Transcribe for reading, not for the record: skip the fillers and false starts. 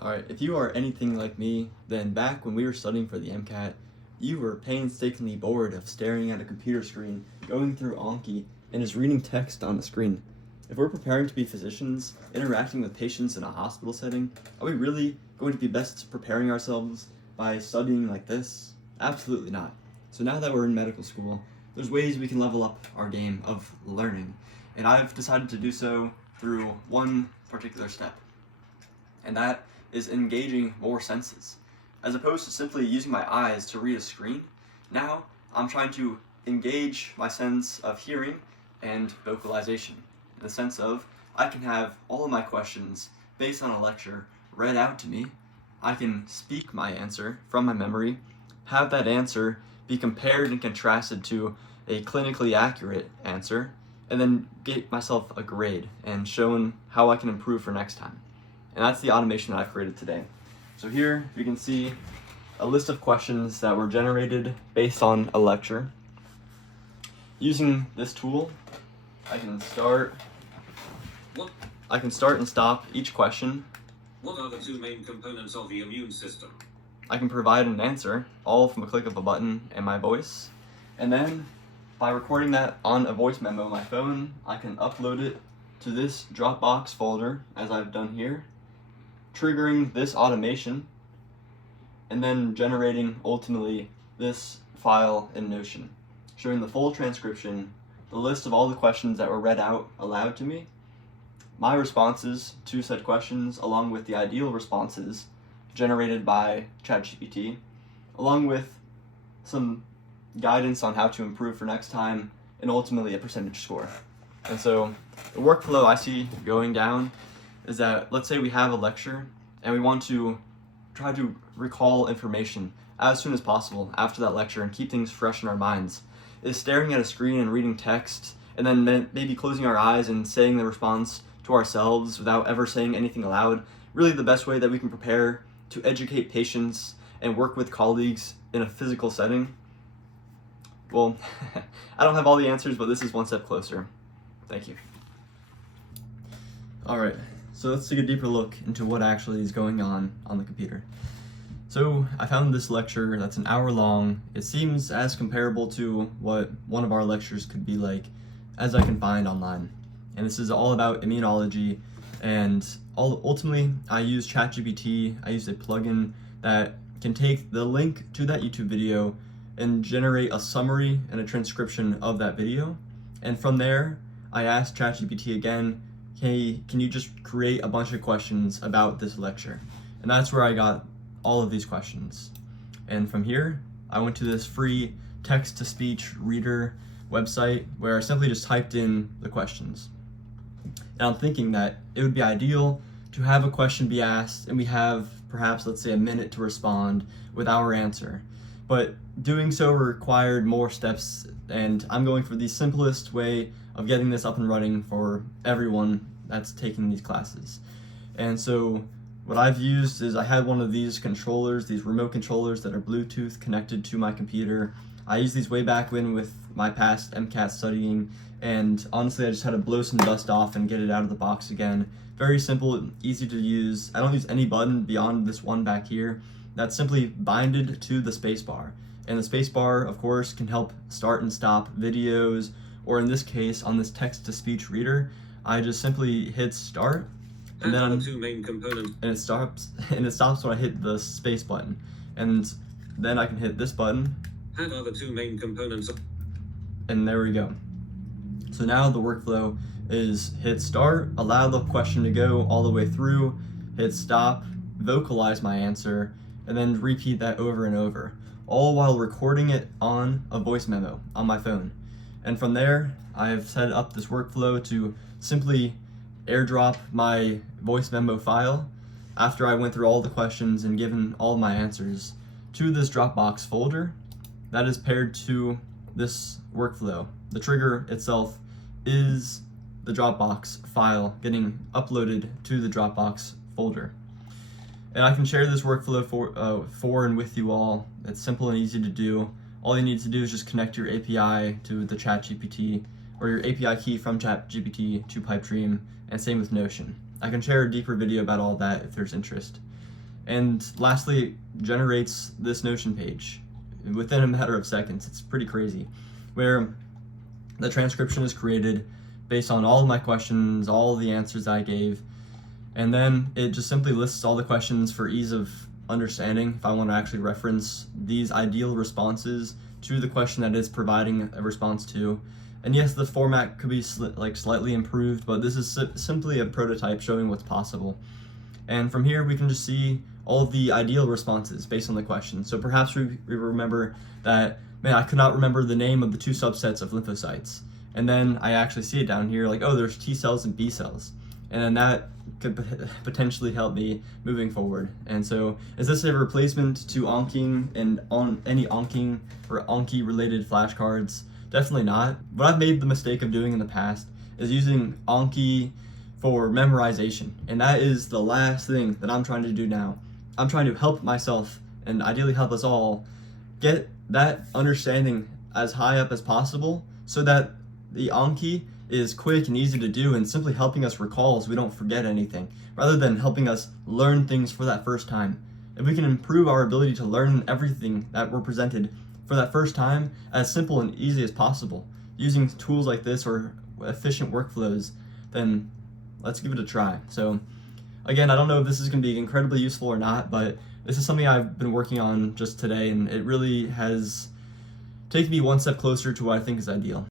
Alright, if you are anything like me, then back when we were studying for the MCAT, you were painstakingly bored of staring at a computer screen, going through Anki, and just reading text on the screen. If we're preparing to be physicians, interacting with patients in a hospital setting, are we really going to be best preparing ourselves by studying like this? Absolutely not. So now that we're in medical school, there's ways we can level up our game of learning, and I've decided to do so through one particular step, and that is engaging more senses. As opposed to simply using my eyes to read a screen, now I'm trying to engage my sense of hearing and vocalization, in the sense of I can have all of my questions based on a lecture read out to me, I can speak my answer from my memory, have that answer be compared and contrasted to a clinically accurate answer, and then get myself a grade and shown how I can improve for next time. And that's the automation that I've created today. So here you can see a list of questions that were generated based on a lecture. Using this tool, I can start and stop each question. What are the two main components of the immune system? I can provide an answer, all from a click of a button and my voice. And then, by recording that on a voice memo on my phone, I can upload it to this Dropbox folder, as I've done here, triggering this automation, and then generating, ultimately, this file in Notion, showing the full transcription, the list of all the questions that were read out aloud to me, my responses to said questions, along with the ideal responses generated by ChatGPT, along with some guidance on how to improve for next time, and ultimately a percentage score. And so the workflow I see going down is that, let's say we have a lecture and we want to try to recall information as soon as possible after that lecture and keep things fresh in our minds. Is staring at a screen and reading text and then maybe closing our eyes and saying the response to ourselves without ever saying anything aloud really the best way that we can prepare to educate patients and work with colleagues in a physical setting? Well, I don't have all the answers, but this is one step closer. Thank you. Alright, so let's take a deeper look into what actually is going on the computer. So I found this lecture that's an hour long. It seems as comparable to what one of our lectures could be like as I can find online. And this is all about immunology, and ultimately I use ChatGPT. I use a plugin that can take the link to that YouTube video and generate a summary and a transcription of that video. And from there, I asked ChatGPT again, hey, can you just create a bunch of questions about this lecture? And that's where I got all of these questions. And from here, I went to this free text-to-speech reader website where I simply just typed in the questions. And I'm thinking that it would be ideal to have a question be asked and we have perhaps, let's say, a minute to respond with our answer. But doing so required more steps, and I'm going for the simplest way of getting this up and running for everyone that's taking these classes. And so what I've used is I had one of these controllers, these remote controllers that are Bluetooth connected to my computer. I used these way back when with my past MCAT studying, and honestly I just had to blow some dust off and get it out of the box again. Very simple, easy to use. I don't use any button beyond this one back here. That's simply binded to the spacebar. And the spacebar, of course, can help start and stop videos, or in this case, on this text-to-speech reader, I just simply hit start, and then two main components. and it stops when I hit the space button. And then I can hit this button. What are the two main components? And there we go. So now the workflow is hit start, allow the question to go all the way through, hit stop, vocalize my answer, and then repeat that over and over, all while recording it on a voice memo on my phone. And from there, I've set up this workflow to simply airdrop my voice memo file after I went through all the questions and given all my answers to this Dropbox folder that is paired to this workflow. The trigger itself is the Dropbox file getting uploaded to the Dropbox folder. And I can share this workflow for and with you all. It's simple and easy to do. All you need to do is just connect your API to the ChatGPT, or your API key from ChatGPT to Pipedream, and same with Notion. I can share a deeper video about all that if there's interest. And lastly, it generates this Notion page within a matter of seconds. It's pretty crazy, where the transcription is created based on all of my questions, all of the answers I gave, and then it just simply lists all the questions for ease of understanding if I want to actually reference these ideal responses to the question that it's providing a response to. And yes, the format could be slightly improved, but this is simply a prototype showing what's possible. And from here, we can just see all of the ideal responses based on the question. So perhaps we remember that, man, I could not remember the name of the two subsets of lymphocytes. And then I actually see it down here, like, oh, there's T cells and B cells. And then that could potentially help me moving forward. And so, is this a replacement to Anki and on any Anki or Anki related flashcards? Definitely not. What I've made the mistake of doing in the past is using Anki for memorization, and that is the last thing that I'm trying to do now. I'm trying to help myself, and ideally help us all, get that understanding as high up as possible so that the Anki is quick and easy to do and simply helping us recall so we don't forget anything, rather than helping us learn things for that first time. If we can improve our ability to learn everything that we're presented for that first time as simple and easy as possible, using tools like this or efficient workflows, then let's give it a try. So again, I don't know if this is going to be incredibly useful or not, but this is something I've been working on just today, and it really has taken me one step closer to what I think is ideal.